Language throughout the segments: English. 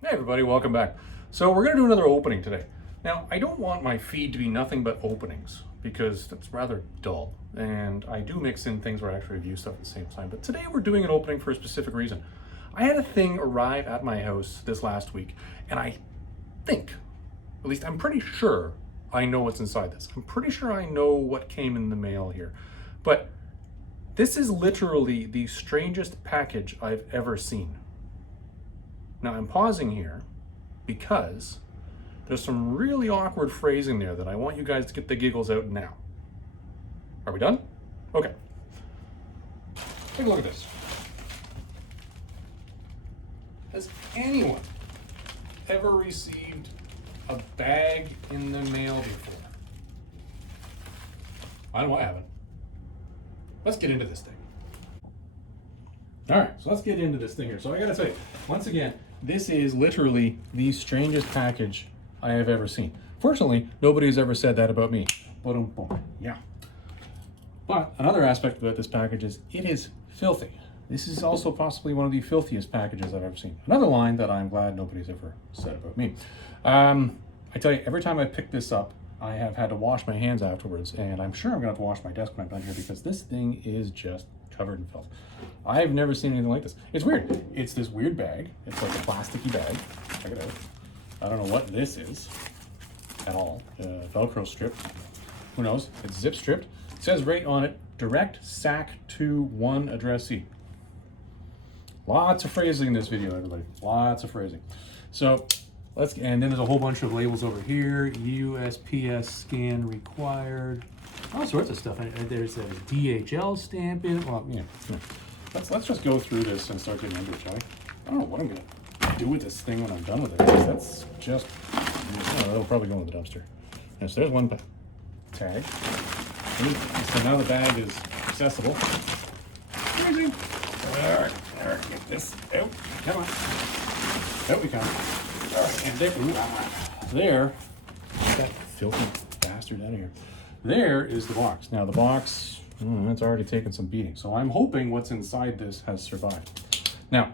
Hey everybody, welcome back. So we're going to do another opening today. Now, I don't want my feed to be nothing but openings because that's rather dull. And I do mix in things where I actually review stuff at the same time. But today we're doing an opening for a specific reason. I had a thing arrive at my house this last week, and I think, at least I'm pretty sure I know what's inside this. I'm pretty sure I know what came in the mail here. But this is literally the strangest package I've ever seen. Now I'm pausing here because there's some really awkward phrasing there that I want you guys to get the giggles out now. Are we done? Okay. Take a look at this. Has anyone ever received a bag in the mail before? I know I haven't. Let's get into this thing. All right, so let's get into this thing here. So I gotta say, once again, this is literally the strangest package I have ever seen. Fortunately, nobody's ever said that about me. Yeah. But another aspect about this package is it is filthy. This is also possibly one of the filthiest packages I've ever seen. Another line that I'm glad nobody's ever said about me. I tell you, every time I pick this up, I have had to wash my hands afterwards, and I'm sure I'm gonna have to wash my desk when I'm done here because this thing is just covered in filth. I've never seen anything like this. It's weird. It's this weird bag. It's like a plasticky bag. Check it out. I don't know what this is at all. Velcro stripped. Who knows? It's zip stripped. It says right on it, direct sack to one addressee. Lots of phrasing in this video, everybody. Lots of phrasing. So and then there's a whole bunch of labels over here. USPS scan required. All sorts of stuff. There's a DHL stamp in it. Well, yeah. Let's just go through this and start getting into it, shall we? I don't know what I'm gonna do with this thing when I'm done with it. That's just, it'll probably go in the dumpster. And so there's one tag. So now the bag is accessible. Amazing. All right, get this out. Come on. Out we come. All right, and there, get that filthy bastard out of here. There is the box. Now the box, it's already taken some beating. So I'm hoping what's inside this has survived. Now,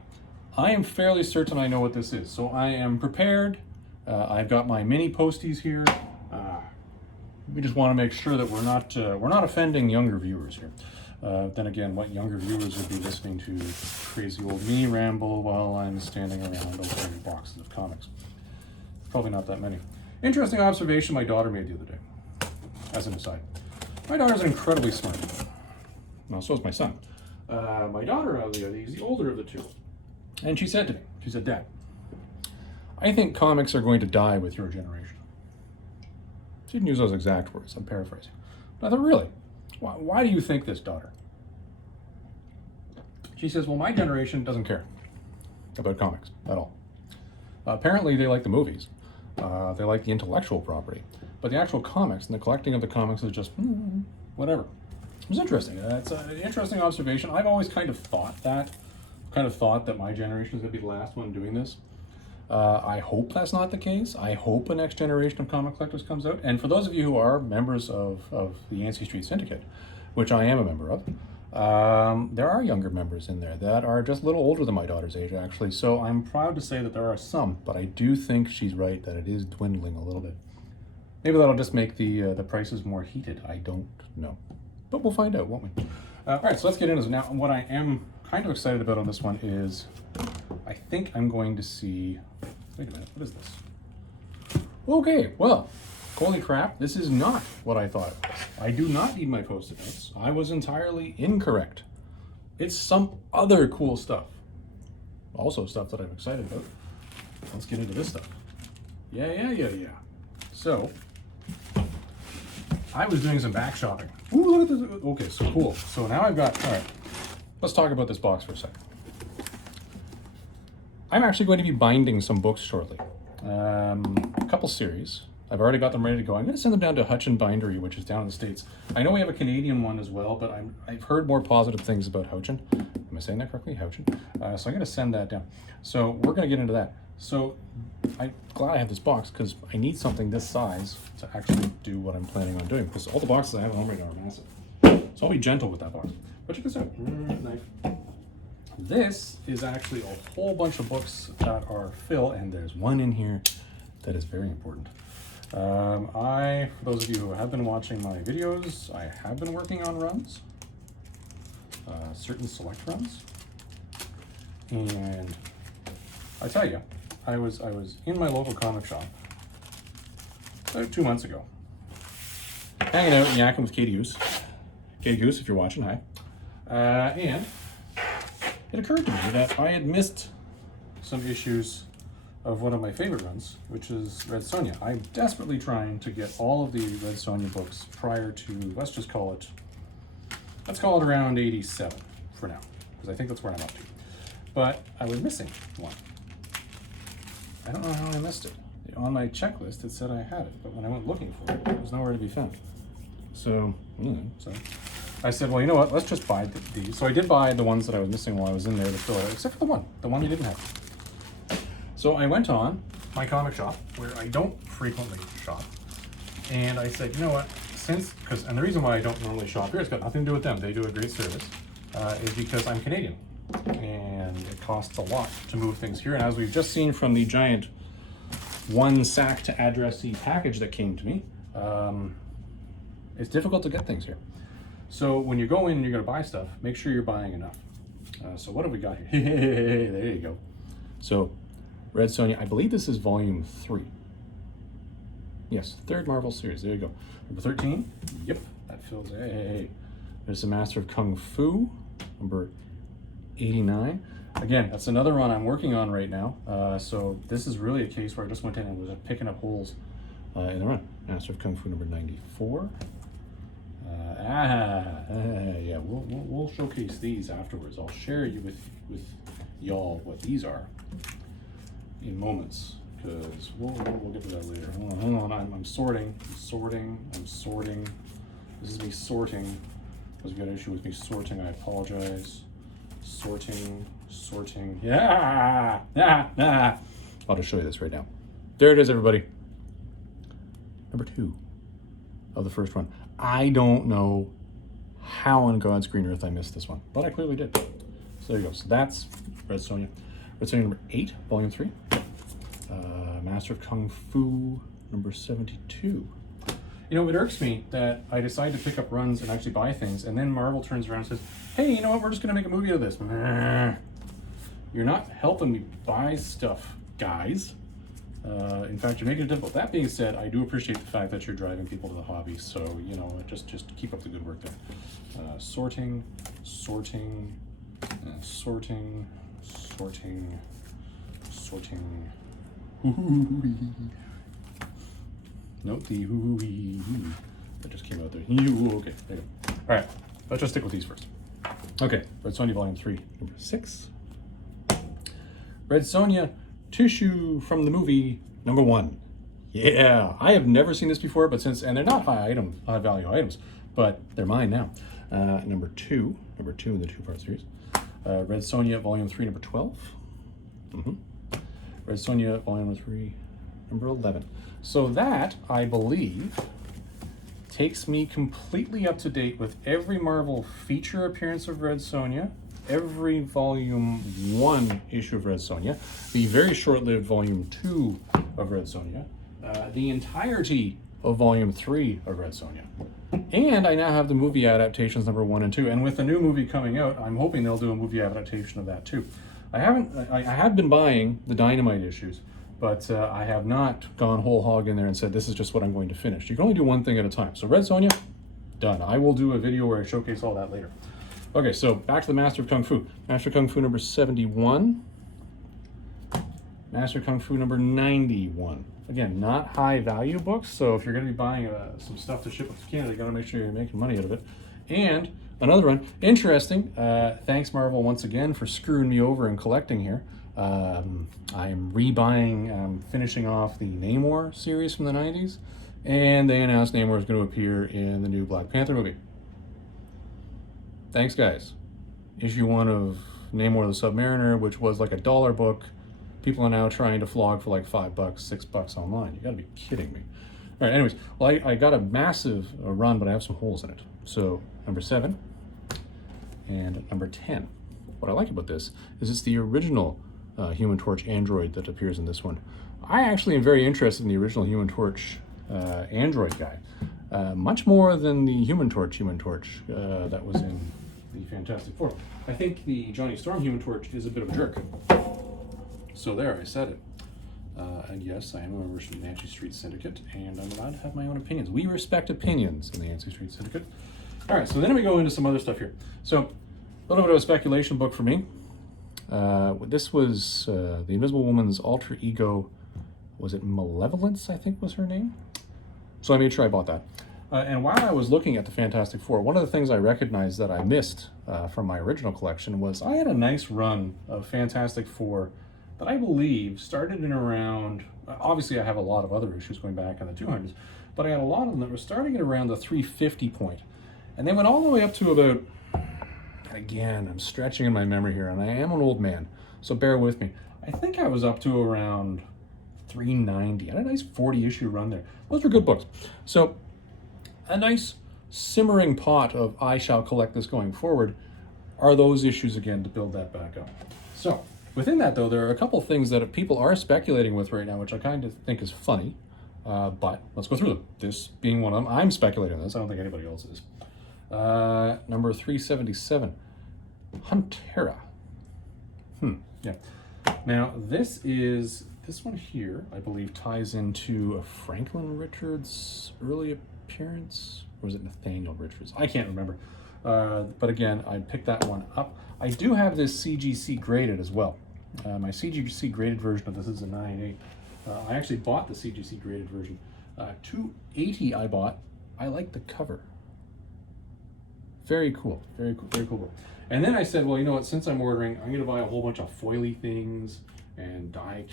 I am fairly certain I know what this is. So I am prepared. I've got my mini posties here. We just want to make sure that we're not offending younger viewers here. Then again, what younger viewers would be listening to crazy old me ramble while I'm standing around opening boxes of comics? Probably not that many. Interesting observation my daughter made the other day. As an aside, my daughter's incredibly smart. Well, so is my son. My daughter, he's the older of the two. And she said to me, she said, "Dad, I think comics are going to die with your generation." She didn't use those exact words, I'm paraphrasing. But I thought, really? Why do you think this, daughter? She says, well, my generation doesn't care about comics at all. Apparently they like the movies. They like the intellectual property. But the actual comics and the collecting of the comics is just, whatever. It was interesting. It's an interesting observation. I've always kind of thought that my generation is going to be the last one doing this. I hope that's not the case. I hope a next generation of comic collectors comes out. And for those of you who are members of the Yancey Street Syndicate, which I am a member of, there are younger members in there that are just a little older than my daughter's age, actually. So I'm proud to say that there are some, but I do think she's right that it is dwindling a little bit. Maybe that'll just make the prices more heated. I don't know. But we'll find out, won't we? All right, so let's get into this. Now, what I am kind of excited about on this one is I think I'm going to see... Wait a minute, what is this? Okay, well, holy crap, this is not what I thought it was. I do not need my Post-it notes. I was entirely incorrect. It's some other cool stuff. Also stuff that I'm excited about. Let's get into this stuff. Yeah. So, I was doing some back shopping. Ooh, look at this. Okay, so cool. So now I've got, all right, let's talk about this box for a second. I'm actually going to be binding some books shortly. A couple series. I've already got them ready to go. I'm going to send them down to Hutchin Bindery, which is down in the States. I know we have a Canadian one as well, but I've heard more positive things about Hutchin. Am I saying that correctly? Hutchin. So I'm going to send that down. So we're going to get into that. So I'm glad I have this box because I need something this size to actually do what I'm planning on doing, because all the boxes I have at home right now are massive. So I'll be gentle with that box. But check this out. Knife. This is actually a whole bunch of books that are Phil, and there's one in here that is very important. For those of you who have been watching my videos, I have been working on runs, certain select runs, and I tell you, I was in my local comic shop about 2 months ago, hanging out and yakking with Katie Goose. Katie Goose, if you're watching, hi. And it occurred to me that I had missed some issues of one of my favorite runs, which is Red Sonja. I'm desperately trying to get all of the Red Sonja books prior to, let's call it around 87 for now, because I think that's where I'm up to. But I was missing one. I don't know how I missed it. On my checklist, it said I had it, but when I went looking for it, it was nowhere to be found. So, I said, well, you know what, let's just buy these. So I did buy the ones that I was missing while I was in there to fill it, except for the one you didn't have. So I went on my comic shop, where I don't frequently shop, and I said, you know what, and the reason why I don't normally shop here, it's got nothing to do with them, they do a great service, is because I'm Canadian, and it costs a lot to move things here, and as we've just seen from the giant one sack to addressee package that came to me, it's difficult to get things here. So when you go in and you're going to buy stuff, make sure you're buying enough. So what have we got here? There you go. So Red Sonja, I believe this is volume 3. Yes, third Marvel series. There you go. Number 13. Yep, that fills. Hey. There's the Master of Kung Fu, number 89. Again, that's another run I'm working on right now. So this is really a case where I just went in and was picking up holes in the run. Master of Kung Fu number 94. Yeah, we'll showcase these afterwards. I'll share with y'all what these are in moments, because we'll get to that later. Hold on, I'm sorting. This is me sorting. Because we got an issue with me sorting, I apologize. Sorting. Yeah. I'll just show you this right now. There it is, everybody. Number 2 of the first one. I don't know how on God's green earth I missed this one, but I clearly did. So there you go. So that's Red Sonja. Red Sonja number 8, volume 3. Master of Kung Fu number 72. You know, it irks me that I decide to pick up runs and actually buy things, and then Marvel turns around and says, hey, you know what, we're just going to make a movie out of this. You're not helping me buy stuff, guys. In fact, you're making it difficult. That being said, I do appreciate the fact that you're driving people to the hobby, so, you know, just keep up the good work there. Sorting. Note the hoo-hoo-hee that just came out there. Okay, there you go. All right, let's just stick with these first. Okay, Red Sonja volume 3, number 6. Red Sonja Tissue from the movie number 1. Yeah, I have never seen this before, but and they're not high value items, but they're mine now. Number 2 in the 2-part series. Red Sonja volume 3, number 12. Red Sonja volume 3, number 11. So that, I believe, takes me completely up to date with every Marvel feature appearance of Red Sonja, every volume 1 issue of Red Sonja, the very short-lived volume 2 of Red Sonja, the entirety of volume 3 of Red Sonja. And I now have the movie adaptations number 1 and 2. And with the new movie coming out, I'm hoping they'll do a movie adaptation of that too. I have been buying the Dynamite issues, but I have not gone whole hog in there and said, this is just what I'm going to finish. You can only do one thing at a time. So Red Sonja, done. I will do a video where I showcase all that later. Okay, so back to the Master of Kung Fu. Master of Kung Fu number 71. Master of Kung Fu number 91. Again, not high value books, so if you're going to be buying some stuff to ship up to Canada, you got to make sure you're making money out of it. And another one, interesting, thanks Marvel once again for screwing me over and collecting here. I'm rebuying, finishing off the Namor series from the 90s, and they announced Namor is going to appear in the new Black Panther movie. Thanks, guys. Issue 1 of Namor the Submariner, which was like a $1 book, people are now trying to flog for like $5, $6 online. You gotta be kidding me. All right, anyways, well, I got a massive run, but I have some holes in it. So number 7 and number 10. what I like about this is it's the original Human Torch Android that appears in this one. I actually am very interested in the original Human Torch Android guy, much more than the Human Torch that was in the Fantastic Four. I think the Johnny Storm Human Torch is a bit of a jerk. So there, I said it. And yes, I am a member of the Nancy Street Syndicate, and I'm allowed to have my own opinions. We respect opinions in the Nancy Street Syndicate. All right, so then we go into some other stuff here. So a little bit of a speculation book for me. This was the Invisible Woman's alter ego. Was it Malevolence, I think was her name? So I made sure I bought that. And while I was looking at the Fantastic Four, one of the things I recognized that I missed from my original collection was I had a nice run of Fantastic Four that I believe started in around, obviously I have a lot of other issues going back in the 200s, but I had a lot of them that were starting at around the 350 point. And they went all the way up to about, again, I'm stretching in my memory here, and I am an old man, so bear with me. I think I was up to around 390. I had a nice 40 issue run there. Those were good books. So a nice simmering pot of I shall collect this going forward are those issues again to build that back up. So within that, though, there are a couple things that people are speculating with right now, which I kind of think is funny, but let's go through them. This being one of them. I'm speculating on this. I don't think anybody else is. Number 377, Huntera. Yeah. Now, this one here, I believe, ties into a Franklin Richards early appearance, or was it Nathaniel Richards? I can't remember. But again, I picked that one up. I do have this CGC graded as well. My CGC graded version of this is a 9.8. I actually bought the CGC graded version. 280 I bought. I like the cover. Very cool, very cool, very cool. And then I said, well, you know what, since I'm ordering, I'm gonna buy a whole bunch of foily things and die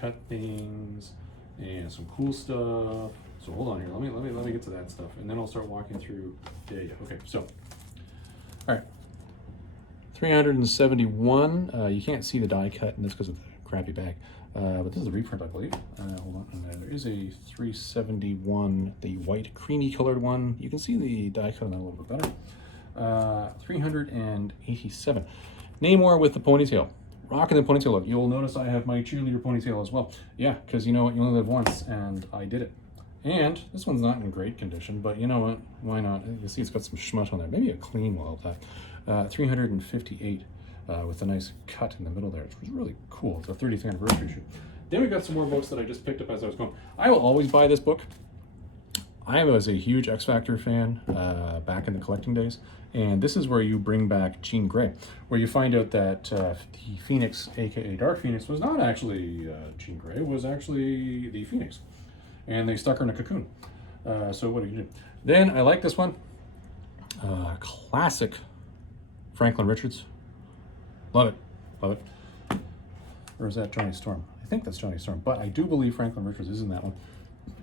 cut things and some cool stuff. So hold on here, let me get to that stuff, and then I'll start walking through. Yeah, okay, so, all right. 371, you can't see the die cut, and that's because of the crappy bag. But this is a reprint, I believe. Hold on, and there is a 371, the white creamy colored one. You can see the die cut on that a little bit better. 387. Namor with the ponytail. Rocking the ponytail look. You'll notice I have my cheerleader ponytail as well. Yeah, because you know what, you only live once, and I did it. And this one's not in great condition, but you know what, why not? You can see it's got some schmut on there. Maybe a clean will help that. 358 with a nice cut in the middle there, which was really cool. It's a 30th anniversary issue. Then we got some more books that I just picked up as I was going. I will always buy this book. I was a huge X Factor fan back in the collecting days, and this is where you bring back Jean Grey, where you find out that the Phoenix, aka Dark Phoenix, was not actually Jean Grey, was actually the Phoenix, and they stuck her in a cocoon. So what do you do? Then I like this one, classic Franklin Richards. Love it, love it. Or is that Johnny Storm? I think that's Johnny Storm, but I do believe Franklin Richards is in that one.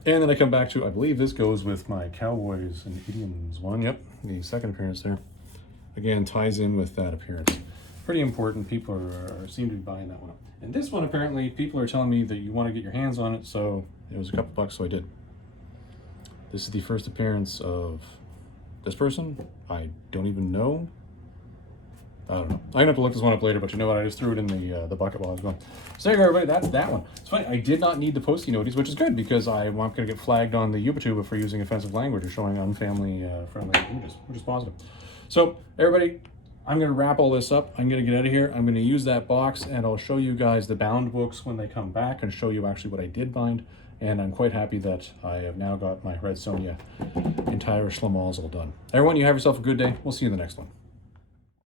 And then I come back to, I believe this goes with my Cowboys and Idioms one. Yep, the second appearance there. Again, ties in with that appearance. Pretty important. People seem to be buying that one up. And this one, apparently, people are telling me that you want to get your hands on it, so it was a couple bucks, so I did. This is the first appearance of this person. I don't even know. I don't know. I'm gonna have to look this one up later, but you know what? I just threw it in the bucket while I was going. So there you go, everybody. That's that one. It's funny. I did not need the postie noties, which is good because I'm not going to get flagged on the YouTube for using offensive language or showing unfamily friendly images, which is positive. So everybody, I'm going to wrap all this up. I'm going to get out of here. I'm going to use that box, and I'll show you guys the bound books when they come back and show you actually what I did bind. And I'm quite happy that I have now got my Red Sonja entire Schlamals all done. Everyone, you have yourself a good day. We'll see you in the next one.